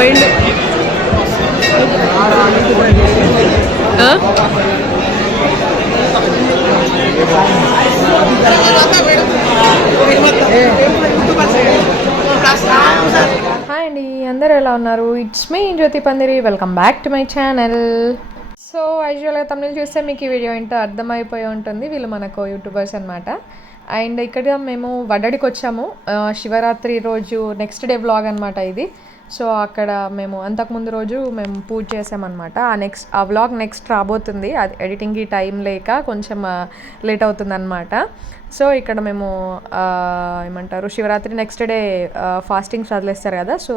పోయిండు హాయ్ అండి అందరూ ఎలా ఉన్నారు? It's me Jyothi Pandiri welcome back to my channel so యాజువల్గా తమిళ చూస్తే మీకు ఈ వీడియో ఏంటో అర్థమైపోయి ఉంటుంది. వీళ్ళు మనకు యూట్యూబర్స్ అనమాట అండ్ ఇక్కడ మేము వడ్డడికి వచ్చాము శివరాత్రి రోజు నెక్స్ట్ డే వ్లాగ్ అనమాట ఇది. సో అక్కడ మేము అంతకుముందు రోజు మేము పూజ చేసామన్నమాట. ఆ నెక్స్ట్ ఆ వ్లాగ్ నెక్స్ట్ రాబోతుంది. అది ఎడిటింగ్కి టైం లేక కొంచెం లేట్ అవుతుంది సో ఇక్కడ మేము ఏమంటారు శివరాత్రి నెక్స్ట్ డే ఫాస్టింగ్స్ వదిలేస్తారు కదా. సో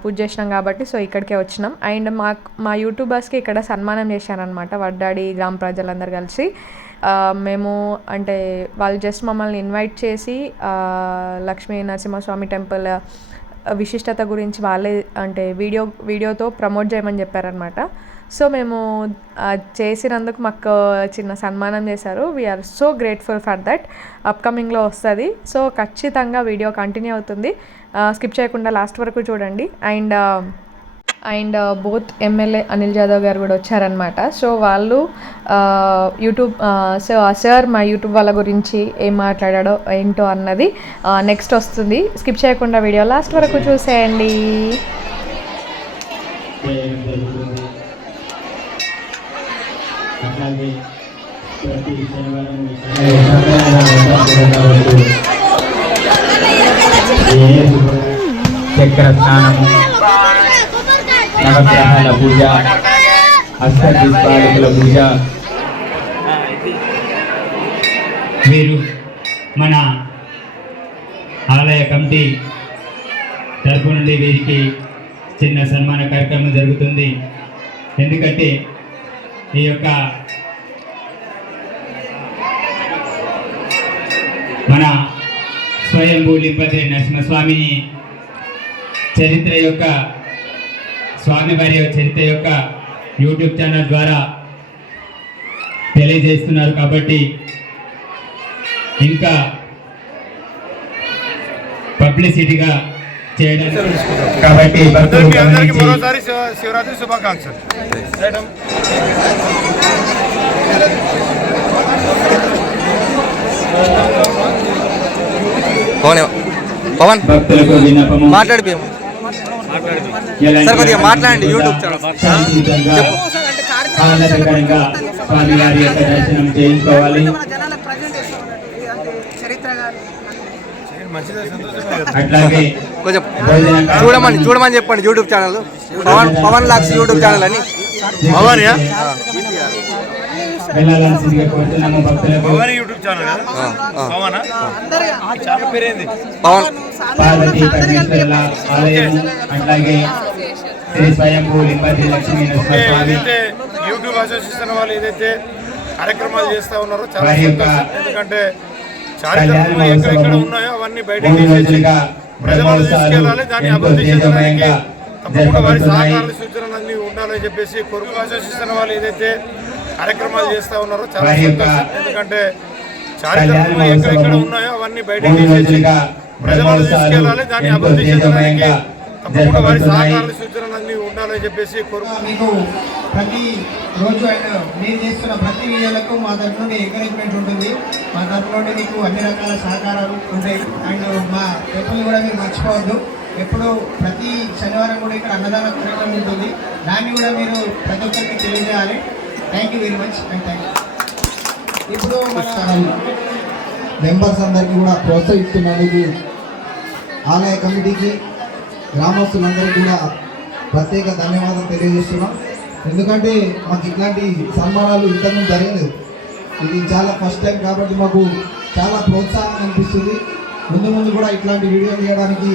పూజ చేసినాం కాబట్టి సో ఇక్కడికే వచ్చినాం. అండ్ మా మా యూట్యూబర్స్కి ఇక్కడ సన్మానం చేశారనమాట వడ్డాడి గ్రామ ప్రజలందరూ కలిసి. మేము అంటే వాళ్ళు జస్ట్ మమ్మల్ని ఇన్వైట్ చేసి లక్ష్మీ నరసింహస్వామి టెంపుల్ విశిష్టత గురించి వాళ్ళే అంటే వీడియో వీడియోతో ప్రమోట్ చేయమని చెప్పారనమాట సో మేము చేసినందుకు మాకు చిన్న సన్మానం చేశారు. We are so grateful for that అప్కమింగ్లో వస్తుంది. సో ఖచ్చితంగా వీడియో కంటిన్యూ అవుతుంది. స్కిప్ చేయకుండా లాస్ట్ వరకు చూడండి. And and uh, both MLA Anil Jadhav garu కూడా వచ్చారనమాట సో వాళ్ళు uh, యూట్యూబ్ సో uh, ఆ సార్ మా యూట్యూబ్ వాళ్ళ గురించి ఏం మాట్లాడాడో ఏంటో అన్నది నెక్స్ట్ వస్తుంది. స్కిప్ చేయకుండా వీడియో లాస్ట్ వరకు చూసేయండి. చక్ర స్నానము నవగ్రహాల పూజ అష్టదిక్పాలకుల పూజ వీరు మన ఆలయ కమిటీ తరపు నుండి వీరికి చిన్న సన్మాన కార్యక్రమం జరుగుతుంది. ఎందుకంటే ఈ యొక్క మన స్వయంభూ లింపతి నరసింహస్వామిని చరిత్ర యొక్క స్వామి వారి యొక్క చరిత్ర యొక్క యూట్యూబ్ ఛానల్ ద్వారా తెలియజేస్తున్నారు కాబట్టి ఇంకా పబ్లిసిటీగా చేయడానికి కాబట్టి శివరాత్రి శుభాకాంక్షలు. పవన్ పవన్. భక్తులకు విన్నపము మాట్లాడిపోయాం. ఎలాంటి సార్ కొద్దిగా మాట్లాడండి యూట్యూబ్ స్వామి యొక్క దర్శనం చేయించుకోవాలి. అట్లాగే చూడమని చూడమని చెప్పండి యూట్యూబ్ ఛానల్. పవన్ పవన్ లాక్స్ యూట్యూబ్ ఛానల్ అని. భవానియా? యూట్యూబ్ ఛానల్ కదా? ఆ, ఆ. భవానా ఛానల్ పేరేంది పవన్. పార్వతీ పరమేశ్వరుల ఆలయం అట్లాగే శ్రీ స్వయంభూ లింపతి లక్ష్మీ ఓకే, నరసింహస్వామి ఏదైతే యూట్యూబ్ అసోసియేషన్ వాళ్ళు ఏదైతే కార్యక్రమాలు చేస్తా ఉన్నారో చాలా సంతోషం. ఎందుకంటే చారిత్రకంగా ఎక్కడెక్కడ ఉన్నాయో అవన్నీ బయటకు తీసేసి ప్రజలను తీసుకెళ్ళాలి దాన్ని అభివృద్ధి తేజోమయంగా తప్పకుండా వారి సహకారాలు సూచనలు అన్ని ఉండాలని చెప్పేసి కొరకు అసోసియేషన్ వాళ్ళు ఏదైతే కార్యక్రమాలు చేస్తా ఉన్నారో చాలా సంతోషం. ఎందుకంటే చారిత్రకంగా ఎక్కడెక్కడ ఉన్నాయో అవన్నీ తీసేసి ప్రజలను తీసుకెళ్ళాలి దాన్ని అభివృద్ధి తప్పకుండా వారి సహకారాలు సూచనలు అన్ని ఉండాలని చెప్పేసి ప్రతి రోజు ఆయన మీరు చేస్తున్న ప్రతి వీడియోలకు మా తరఫు నుండి ఎంకరేజ్మెంట్ ఉంటుంది. మా తరఫు నుండి మీకు అన్ని రకాల సహకారాలు ఉంటాయి. అండ్ మా టెంపుల్ని కూడా మీరు మర్చిపోవద్దు. ఎప్పుడు ప్రతి శనివారం కూడా ఇక్కడ అన్నదాన కార్యక్రమం ఉంటుంది. దాన్ని కూడా మీరు ప్రతి ఒక్కరికి తెలియజేయాలి. Thank you very much and thank you ఇప్పుడు మెంబర్స్ అందరికీ కూడా ప్రోత్సహిస్తున్నందుకు ఆలయ కమిటీకి గ్రామస్తులందరికీ కూడా ప్రత్యేక ధన్యవాదాలు తెలియజేస్తున్నాం. ఎందుకంటే మాకు ఇట్లాంటి సన్మానాలు ఇంతకుముందు జరగలేదు ఇది చాలా ఫస్ట్ టైం కాబట్టి మాకు చాలా ప్రోత్సాహం అనిపిస్తుంది. ముందు ముందు కూడా ఇట్లాంటి వీడియో తీయడానికి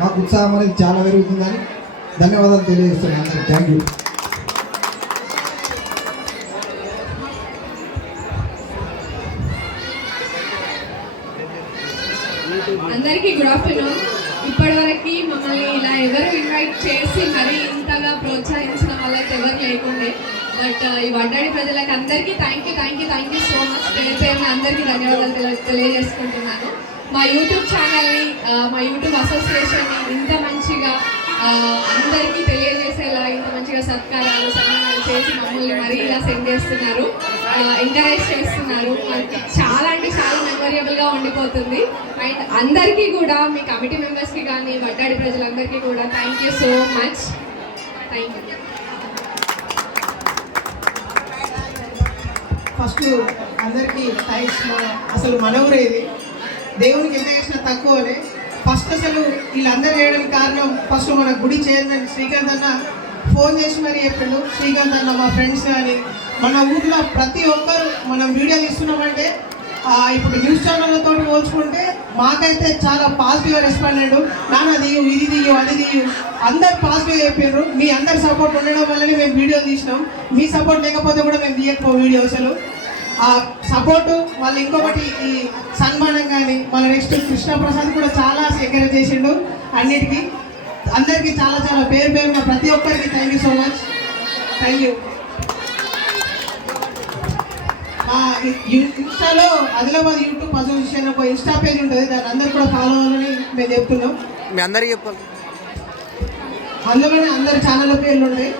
మాకు ఉత్సాహం అనేది చాలా పెరుగుతుందని ధన్యవాదాలు తెలియజేస్తున్నాను థ్యాంక్ యూ అందరికీ గుడ్ ఆఫ్టర్నూన్. ఇప్పటివరకు మమ్మల్ని ఇలా ఎవరు ఇన్వైట్ చేసి మరీ ఇంతగా ప్రోత్సహించిన వాళ్ళైతే ఎవరు లేకుండే. బట్ ఈ వడ్డాడి ప్రజలకు అందరికీ thank you thank you thank you so much పేరు పేరున అందరికీ ధన్యవాదాలు తెలియ తెలియజేసుకుంటున్నాను. మా యూట్యూబ్ ఛానల్ని మా యూట్యూబ్ అసోసియేషన్ని ఇంత మంచిగా అందరికీ తెలియజేసేలా ఇంత మంచిగా సత్కారాలు సన్మానాలు చేసి మమ్మల్ని మరీ ఇలా సెండ్ చేస్తున్నారు. ఎంకరేజ్ చేస్తున్నారు. మనకి చాలా అంటే చాలా మెమొరియబుల్గా ఉండిపోతుంది. అండ్ అందరికీ కూడా మీ కమిటీ మెంబర్స్కి కానీ వడ్డాడి ప్రజలందరికీ కూడా thank you so much thank you first అందరికీ థ్యాంక్స్ అసలు మన దేవునికి ఎంత చేసినా తక్కువనే. ఫస్ట్ అసలు వీళ్ళందరూ చేయడానికి కారణం ఫస్ట్ మన గుడి చైర్మన్ శ్రీకాంత్ అన్న ఫోన్ చేసి మరి చెప్పిండు. శ్రీకాంత్ అన్న మా ఫ్రెండ్స్ కానీ మన ఊర్లో ప్రతి ఒక్కరు మనం వీడియో తీస్తున్నామంటే ఇప్పుడు న్యూస్ ఛానళ్ళతో పోల్చుకుంటే మాకైతే చాలా పాజిటివ్గా రెస్పాండ్ అయ్యాడు. నాన్న దిగు ఇది దిగు అది దిగు అందరు పాజిటివ్ చెప్పారు మీ అందరి సపోర్ట్ ఉండడం వల్లనే మేము వీడియో తీసినాం. మీ సపోర్ట్ లేకపోతే కూడా మేము తీయకపో వీడియో అసలు. ఆ సపోర్ట్ వాళ్ళు ఇంకొకటి ఈ సన్మానం కానీ మన నెక్స్ట్ కృష్ణప్రసాద్ కూడా చాలా ఎంకరేజ్ చేసిండు అన్నిటికీ. అందరికీ చాలా చాలా పేరు పేరున ప్రతి ఒక్కరికి thank you so much thank you మా ఇన్స్టాలో ఆదిలాబాద్ యూట్యూబ్ అసోసియేషన్ ఒక ఇన్స్టా పేజ్ ఉంటుంది దాన్ని అందరు కూడా ఫాలో అవ్వాలని మేము చెప్తున్నాం. మీ అందరికీ చెప్పాలి అందులోనే అందరి ఛానల్ పేర్లు ఉంటాయి.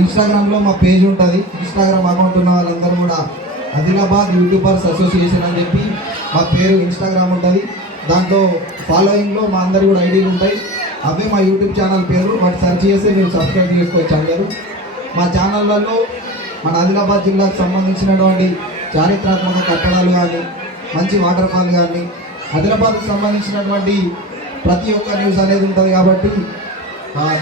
ఇన్స్టాగ్రామ్లో మా పేజ్ ఉంటుంది. ఇన్స్టాగ్రామ్ అకౌంట్ ఉన్న వాళ్ళందరూ కూడా ఆదిలాబాద్ యూట్యూబర్స్ అసోసియేషన్ అని చెప్పి మా పేరు ఇన్స్టాగ్రామ్ ఉంటుంది. దాంట్లో ఫాలోయింగ్లో మా అందరు కూడా ఐడీలు ఉంటాయి. అవే మా యూట్యూబ్ ఛానల్ పేరు. వాటి సెర్చ్ చేసి మీరు సబ్స్క్రైబ్ చేసుకోవచ్చు అందరూ. మా ఛానళ్ళల్లో మన ఆదిలాబాద్ జిల్లాకు సంబంధించినటువంటి చారిత్రాత్మక కట్టడాలు కానీ మంచి వాటర్ ఫాల్ కానీ ఆదిలాబాద్కు సంబంధించినటువంటి ప్రతి ఒక్క న్యూస్ అనేది ఉంటుంది కాబట్టి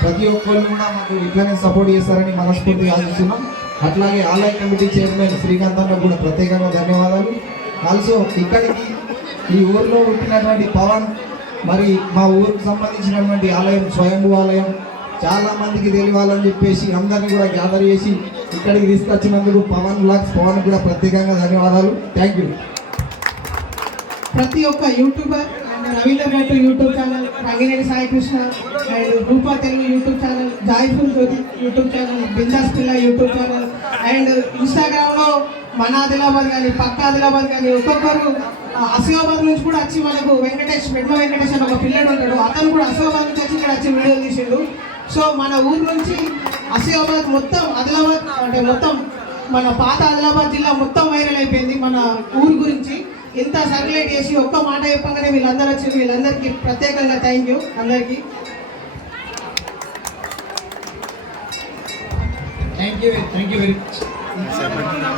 ప్రతి ఒక్కరు కూడా మాకు ఇట్లానే సపోర్ట్ చేస్తారని మనస్ఫూర్తిగా ఆశిస్తున్నాం. అట్లాగే ఆలయ కమిటీ చైర్మన్ శ్రీకాంత్ అన్న కూడా ప్రత్యేకంగా ధన్యవాదాలు. ఆల్సో ఇక్కడికి ఈ ఊర్లో పుట్టినటువంటి పవన్ మరి మా ఊరికి సంబంధించినటువంటి ఆలయం స్వయంభూ ఆలయం చాలా మందికి తెలియాలని చెప్పేసి అందరినీ కూడా గ్యాదర్ చేసి ఇక్కడికి తీసుకొచ్చినందుకు పవన్ బ్లాగ్స్ పవన్ కూడా ప్రత్యేకంగా ధన్యవాదాలు. థ్యాంక్ యూ ప్రతి ఒక్క YouTuber and Ravindra YouTube channel Rangineni Sai Krishna and Rupa Telugu YouTube channel joyful Jyothi YouTube channel Bindaas Pilla YouTube channel and ఇన్స్టాగ్రామ్లో మన ఆదిలాబాద్ కానీ పక్క ఆదిలాబాద్ కానీ ఒక్కొక్కరు ఆ, నుంచి కూడా వచ్చి మనకు వెంకటేష్ మెడ్మ వెంకటేష్ అని ఒక పిల్లడు ఉంటాడు. అతను కూడా ఆసిఫాబాద్ నుంచి వచ్చి ఇక్కడ వచ్చి వీడియో తీసిండు. సో మన ఊరు నుంచి ఆసిఫాబాద్ మొత్తం ఆదిలాబాద్ అంటే మొత్తం మన పాత ఆదిలాబాద్ జిల్లా మొత్తం వైరల్ అయిపోయింది మన ఊరు గురించి. ఇంత సర్క్యులేట్ చేసి ఒక్క మాట చెప్పగానే వీళ్ళందరూ వచ్చి వీళ్ళందరికీ ప్రత్యేకంగా థ్యాంక్ యూ అందరికీ. Thank you thank you very much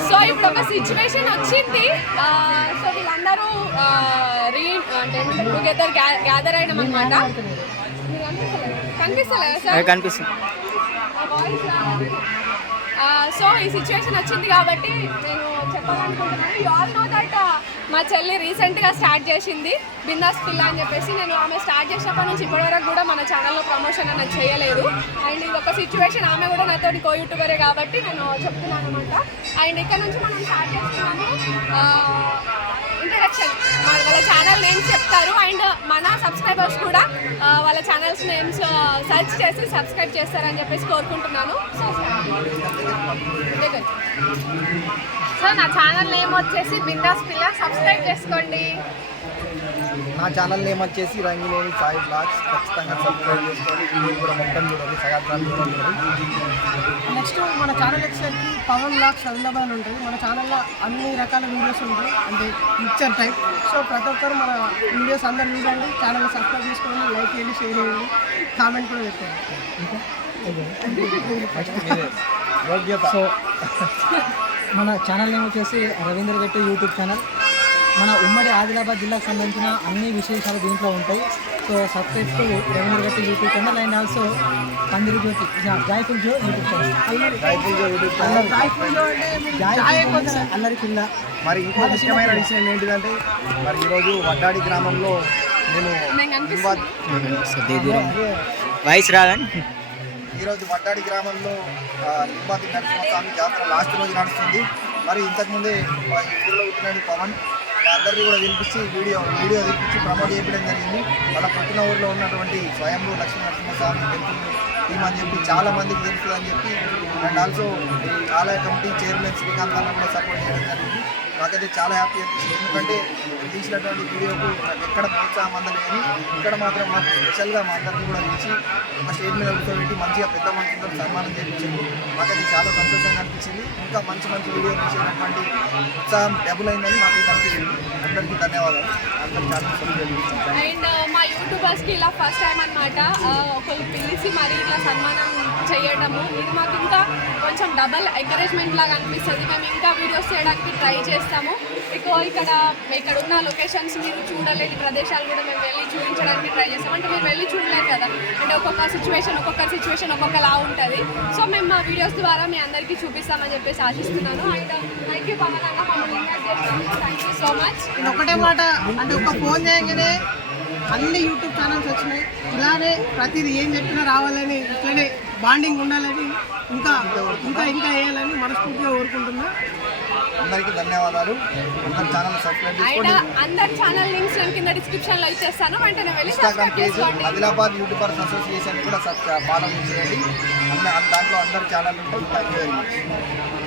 so ఇప్పుడు ఒక సిచ్యువేషన్ వచ్చింది. సో వీళ్ళందరూ రీ అంటే టుగెదర్ గ్యాదర్ అయినాం అనమాట కనిపిస్తలేదు? సార్ కనిపిస్తుంది. సో ఈ సిచ్యువేషన్ వచ్చింది కాబట్టి నేను చెప్పాలనుకుంటున్నాను. యూ ఆల్ నో దట్ మా చెల్లి రీసెంట్గా స్టార్ట్ చేసింది బిందాస్ పిల్ల అని చెప్పేసి. నేను ఆమె స్టార్ట్ చేసినప్పటి నుంచి ఇప్పటివరకు కూడా మన ఛానల్లో ప్రమోషన్ అనేది చేయలేదు. అండ్ ఇది ఒక సిచ్యువేషన్ ఆమె కూడా నాతో కో యూట్యూబరే కాబట్టి నేను చెప్తున్నాను అనమాట అండ్ ఇక్కడ నుంచి మనం స్టార్ట్ చేస్తున్నాము ఇంట్రడక్షన్ వాళ్ళ ఛానల్ నేమ్స్ చెప్తారు. అండ్ మన సబ్స్క్రైబర్స్ కూడా వాళ్ళ ఛానల్స్ నేమ్స్ సెర్చ్ చేసి సబ్స్క్రైబ్ చేస్తారని చెప్పేసి కోరుకుంటున్నాను. సో సో నా ఛానల్ నేమ్ వచ్చేసి బిందాస్ పిల్ల. సబ్స్క్రైబ్ చేసుకోండి. నా ఛానల్ నేమ్ వచ్చేసి రంగిలేని సాయి బ్లాగ్స్. ఖచ్చితంగా సబ్స్క్రైబ్ చేసుకోండి. వీడియో కూడా మొత్తం చూడండి. సగాత్రాలు చూడండి. నెక్స్ట్ మన ఛానల్ వచ్చేసరికి పవన్ బ్లాగ్స్ అవైలబుల్ ఉంటుంది మన ఛానల్లో అన్ని రకాల వీడియోస్ ఉంటాయి. అంటే పిక్చర్ టైప్ సో ప్రతి ఒక్కరు మన వీడియోస్ అందరు చూడండి ఛానల్ సబ్స్క్రైబ్ చేసుకోండి లైక్ చేయండి షేర్ చేయండి కామెంట్ కూడా పెట్టండి. సో మన ఛానల్ నేమ్ వచ్చేసి రవీంద్ర గట్టి యూట్యూబ్ ఛానల్ మన ఉమ్మడి ఆదిలాబాద్ జిల్లాకు సంబంధించిన అన్ని విశేషాలు దీంట్లో ఉంటాయి. సో సబ్స్క్రైబ్ టు రవీంద్ర గట్టి YouTube channel and also Pandiri Jyothi. Joyful Jo YouTube channel. Allari. YouTube channel. Joyful Jo Allari కింద. మరి ఇంకో ముఖ్యమైన విషయం ఏంటిదంటే మరి ఈరోజు వడ్డాడి గ్రామంలో మేము వాయిస్ రాదని ఈరోజు వడ్డాడి గ్రామంలో లింబాతి నరసింహస్వామి జాతర లాస్ట్ రోజు నడుస్తుంది. మరి ఇంతకుముందే ఊళ్ళో పుట్టిన పవన్. అందరినీ కూడా పిలిపించి వీడియో వీడియో తెప్పించి ప్రమోట్ చేయడం జరిగింది. వాళ్ళ పుట్టిన ఊరిలో ఉన్నటువంటి స్వయంభూ లక్ష్మీ నరసింహస్వామి టెంపుల్ టీం అని చెప్పి చాలా మందికి తెలుస్తుందని చెప్పి అండ్ ఆల్సో ఆలయ కమిటీ చైర్మన్ శ్రీకాంత్ అన్న కూడా సపోర్ట్ చేయడం జరిగింది. నాకైతే చాలా హ్యాపీ అనిపిస్తుంది. ఎందుకంటే తీసినటువంటి వీడియోకు ఎక్కడ ప్రోత్సాహం అందలేదు ఇక్కడ మాత్రం మాకు స్పెషల్గా మా అందరికీ కూడా పిలిచి ఒక స్టేజ్ మీద కూర్చోబెట్టి మంచిగా పెద్ద మనుషులతో సన్మానం చేయించింది మాకైతే చాలా సంతోషంగా అనిపించింది. ఇంకా మంచి మంచి వీడియో తీసేటటువంటి ఉత్సాహం డబుల్ అయిందని మాకు అనిపించింది అందరికీ ధన్యవాదాలు. అందరికీ చాలా అండ్ uh, మా యూట్యూబర్స్కి ఇలా ఫస్ట్ టైం అనమాట ఒకళ్ళు పిలిచి మరి ఇట్లా సన్మానం చేయడము. ఇది మాకు ఇంకా కొంచెం డబల్ ఎంకరేజ్మెంట్ లాగా అనిపిస్తుంది. మేము ఇంకా వీడియోస్ చేయడానికి ట్రై చేస్తాము. ఎక్కువ ఇక్కడ ఇక్కడ ఉన్న లొకేషన్స్ మీరు చూడలేని ప్రదేశాలు కూడా మేము వెళ్ళి చూపించడానికి ట్రై చేస్తాం అంటే మీరు వెళ్ళి చూడలేరు కదా. అంటే ఒక్కొక్క సిచ్యువేషన్ ఒక్కొక్క సిచ్యువేషన్ ఒక్కొక్కలా ఉంటుంది. సో మేము మా వీడియోస్ ద్వారా మీ అందరికీ చూపిస్తామని చెప్పేసి ఆశిస్తున్నాను. అండ్ థ్యాంక్ యూ పవన్ అన్న మమ్మల్ని ఇన్వైట్ చేసినందుకు థ్యాంక్ యూ సో మచ్ ఒకటే మాట అంటే ఒక ఫోన్ చేయగానే అన్ని యూట్యూబ్ ఛానల్స్ వచ్చినాయి. ఇలానే ప్రతిదీ ఏం చెప్పినా రావాలని ఇట్లనే బాండింగ్ ఉండాలని ఇంకా ఇంకా ఇంకా వేయాలని మనస్ఫూర్తిగా కోరుకుంటున్నా. అందరికీ ధన్యవాదాలు. అందరి ఛానల్ సబ్స్క్రైబ్ చేసుకోండి. అందరి ఛానల్ లింక్స్ నేను కింద డిస్క్రిప్షన్లో ఇచ్చేస్తాను. వెంటనే వెళ్ళి Instagram page Adilabad YouTubers association కూడా ఫాలో చేయండి. దాంట్లో అందరు ఛానల్ ఉంటాయి థ్యాంక్ యూ వెరీ మచ్